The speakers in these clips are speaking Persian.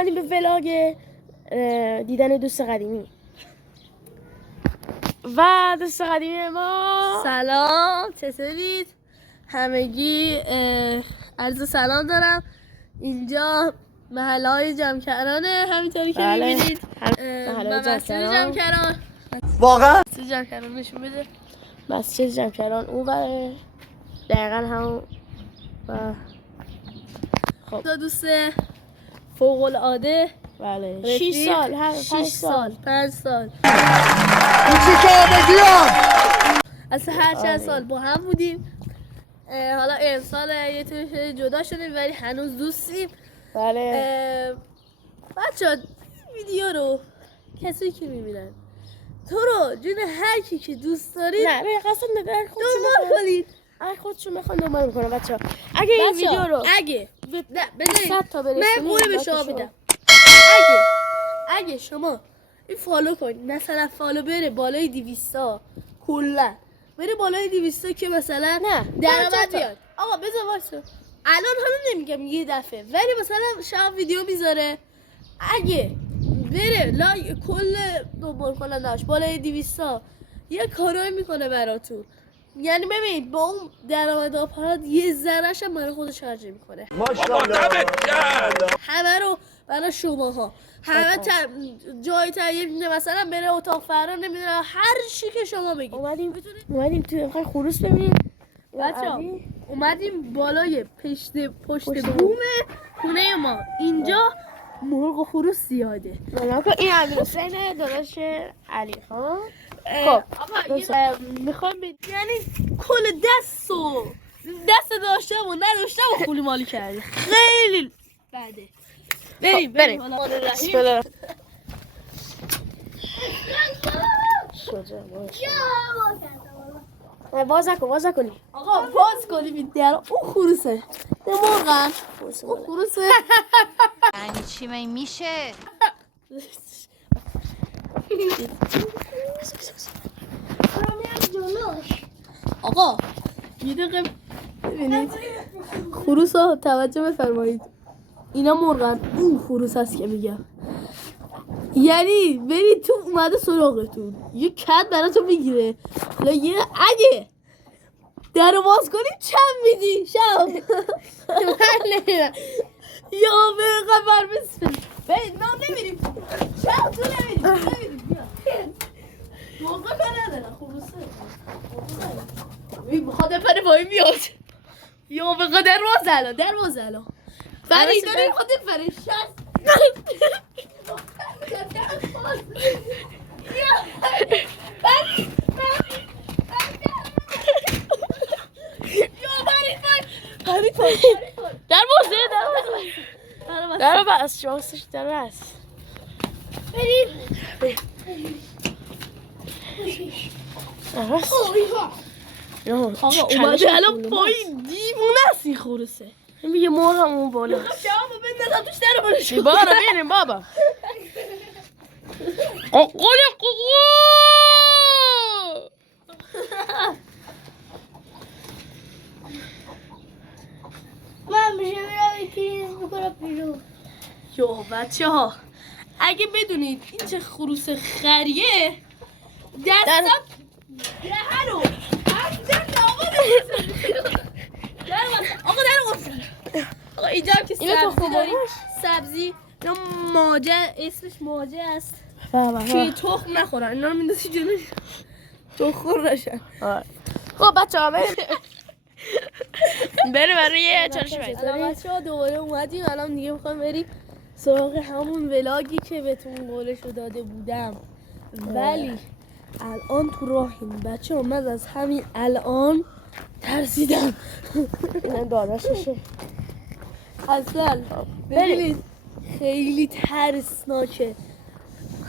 اومدیم به ولاگ دیدن دوست قدیمی و دوست قدیمی ما. سلام، چطورید؟ همگی عرض سلام دارم. اینجا محله های جمکرانه، همینطوری که میبینید. مسجد جمکران. واقعا؟ مسجد جمکران نشون بده. مسجد جمکران اون بره دقیقا همون. و خب دوست فوق العاده. بله 6 سال، 6 سال 5 سال اصلا هر چند سال با هم بودیم. حالا امسال یه طور جدا شدیم ولی هنوز دوستیم. بله بچه‌ها ویدیو رو کسی که میبینن تو رو جون هر کی که دوست دارید نه قصد نداره دنبال کنید. اگه خودشون میخوان دنبال میکنه بچه‌ها. اگه این ویدیو رو بذارید 100 تا برسونید من قول به شما بدم. اگه شما این فالو کنید، مثلا فالو بره بالای 200 تا کلا بره بالای 200 تا که مثلا درآمد بیاد. آقا بذار واسه الان حالا نمیگم یه دفعه ولی مثلا شب ویدیو میذاره، اگه بره کل دنبال کنندش بالای 200 تا یه کارایی میکنه براتون. یعنی ببین با اون درآمد پارات یه ذره‌ش هم برای خودش خرج میکنه. ماشاءالله. همه رو برای شماها، همه جای تهیه میده، مثلا بره اتاق فرار، نمیدونم هر چی که شما بگید. اومدیم تو اینقدر خروس ببینیم بچه‌ها. اومدیم بالای پشت بوم خونه ما. اینجا مرغ و خروس زیاده. این امیرحسین داداش علی ها. خب میخوام یعنی کل دست داشتم و نداشتم و خولی مالی کردی. خیلی بده. بریم بسم الله. باز نکنی. آقا باز کنیم این در. اون خروسه مرغم. اون خروسه. یعنی چی میشه؟ آقا یه دقیقه ببینید خروس ها توجه بفرمایید. اینا مرغن، اون خروس هست که میگم. یعنی برید تو اومده سراغتون یه کت براتون میگیره. حالا اگه در رو باز کنید چند میدی شب یا به خبر بسپید برید. ما نمیریم شب تو نمیریم. موقع کار ندارم خروسه بخواد پره پایی میاد یا بقیده در باز الان فرید داره خود فرشت در بس شانسش در بس. آقا اومده الان پایین دیوونه است این خروسه. میگه مرغ هم اون بالا شما بندازم توش در برشون بابا بینیم بابا قوقل من میشه میرم این پریز بکنم بیرون. یا بچه ها اگه بدونید این چه خروس خریه دستم دهنو آقا در قفل. آقا اینجا هم که سبزی داریم. سبزی یا ماجه، اسمش ماجه است که تخم نخورن. اینا رو میندازی جلوش تخم نشن. خب بچه ها بریم برای یه چالش الان بچه ها دوباره اومدیم. الان دیگه میخوام بریم سراغ همون ولاگی که بهتون قولشو داده بودم. ولی الان تو راهیم بچه ها. من از همین الان ترسیدم. اینم داداششه اصلا ببینید خیلی ترسناکه.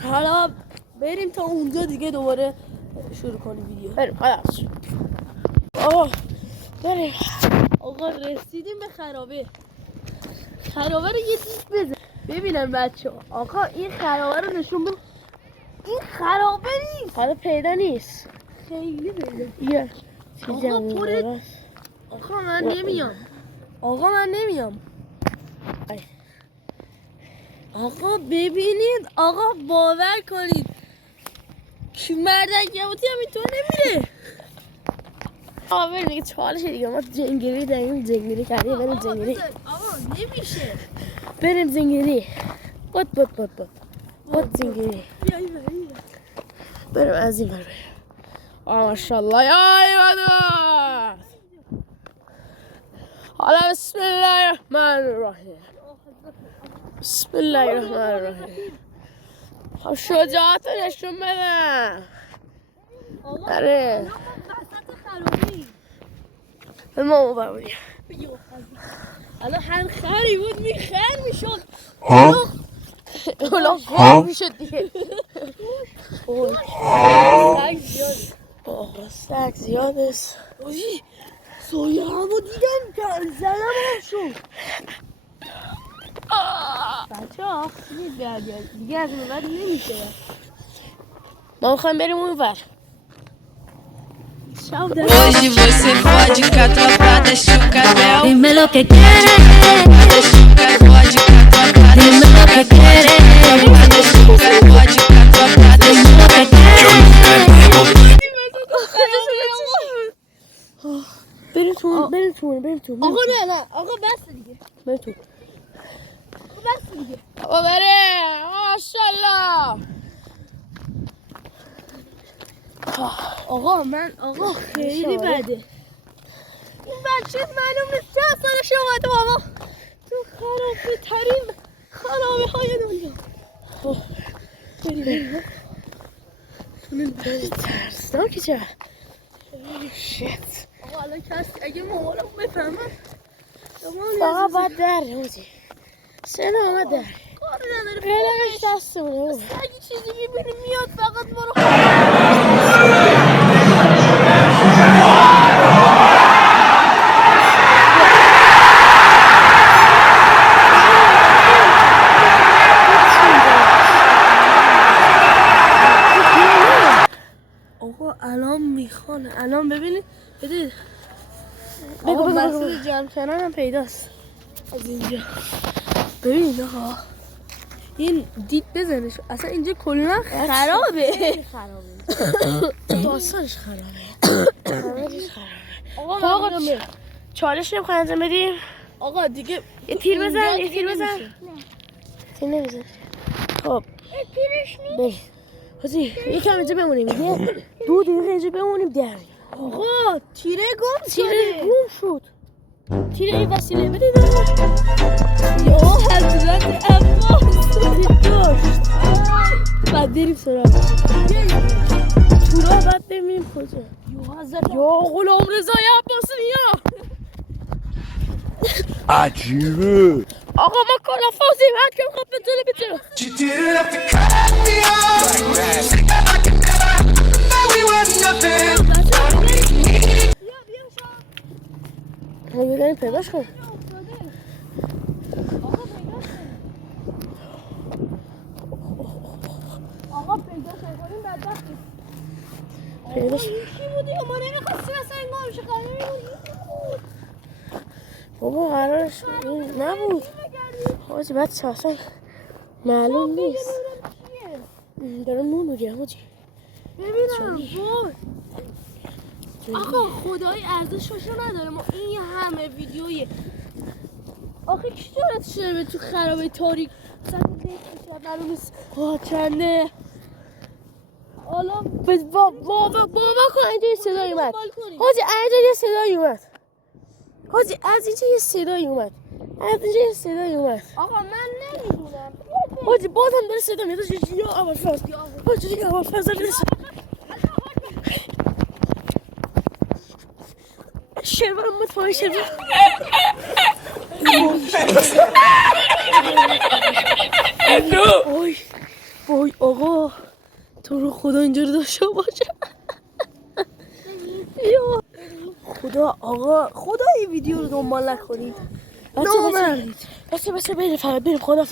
حالا بریم تا اونجا دیگه دوباره شروع کنیم ویدیو. بریم خلاص. بریم. آقا رسیدیم به خرابه. خرابه رو یه دیش بزن ببینم بچه ها. آقا این خرابه رو نشون بده. این خرابه نیست. حالا پیدا نیست. خیلی پیدا. یه چیزی آقا هم پره. آقا من نمیام. آقا ببینید آقا باور کنید که مردک یموتی هم اینطور نمیره. آقا بریم دیگه چالشه دیگه ما جنگلی داریم جنگلی کردیم بریم جنگلی آقا نمیشه. بریم جنگلی بود جنگلی بریم از این بر بریم ماشاءالله یا ایوانو حالا بسم الله الرحمن الرحیم بسم الله الرحمن الرحیم خب شجاعت رو نشون بدم آره ما اون بر بریم الان هر خری بود خر میشد. اولا خر میشد دیگه سگ زیاد است سایه همو دیدم که زدم شد. بچه ها دیگه از اون بعد نمیشه. ما میخوایم بریم اون ور Hoje você pode catuapar chucabel. Dime lo que quieres, Pode catuapar dime lo que quieres, pode catuapar dime lo que quieres. بریم تو آقا نه آقا بس دیگه. بریم تو بس دیگه. آقا بریم ماشاءالله آقا خیلی بده. این بچه معلوم نیست چند سالش اومده بابا تو خرابه ترین خرابه های دنیا. بریم ترسناکه چه شت آقا الان کسی اگه مامانم بفهمم فقط باید در روزی سنه آمد در کاری نداره. پیداش دستمونه اگه چیزی میبینی میاد فقط برو. آقا الان میخوانه. الان ببینید بدید بگو مسئول جمع کردن هم پیداست از اینجا. ببینید آقا این دید بزنش اصلا اینجا کلا خرابه. داستانش خرابه آقا چالش نمیخوای انجام بدیم آقا دیگه یه تیر اینجا بزن دیگه یه تیر بزن نمیشه. تیر نمیزن خب بریم حاجی یکم اینجا بمونیم دیگه 2 دقیقه اینجا بمونیم دریم آقا تیره گم تیره شده. گم شد تیره این وسیله بدید یا حضرت عباس داشت بعد بریم سراغ تو راه بعد ببینیم کجا یا غلام رضای عباسیه عجیبه آقا ما کلافازیم هر که میخواد بتونه She didn't have to cut me off like that. We were nothing. ما بگنیم پیداش کن آقا پیدا کنیم بدبختی. پیداش کی بودی ما نمیخواستیم اصلا این گام شه بابا قرارش این نبود حاجی بچه اصلا معلوم نیست دارم نون میگیرم حاجی ببینم وای آقا خدایی ارزششو نداره. ما این همه ویدیوی آخه کی جورت شده به تو خرابه تاریک مثلا نمیشه معلوم نیست چنده. حالا بابا کن اینجا یه صدایی اومد حاجی اینجا یه صدایی اومد حاجی از اینجا یه صدایی اومد از اینجا یه صدایی اومد آقا من نمیدونم حاجی بازم داره صدا میاد یا اول فاز حاجی دیگه اول فاز شربم مطمئن شربم وای آقا تو رو خدا اینجا رو داشته باشه یا خدا آقا خدا این ویدیو رو دنبال نکنید بچه برید فقط بریم خدا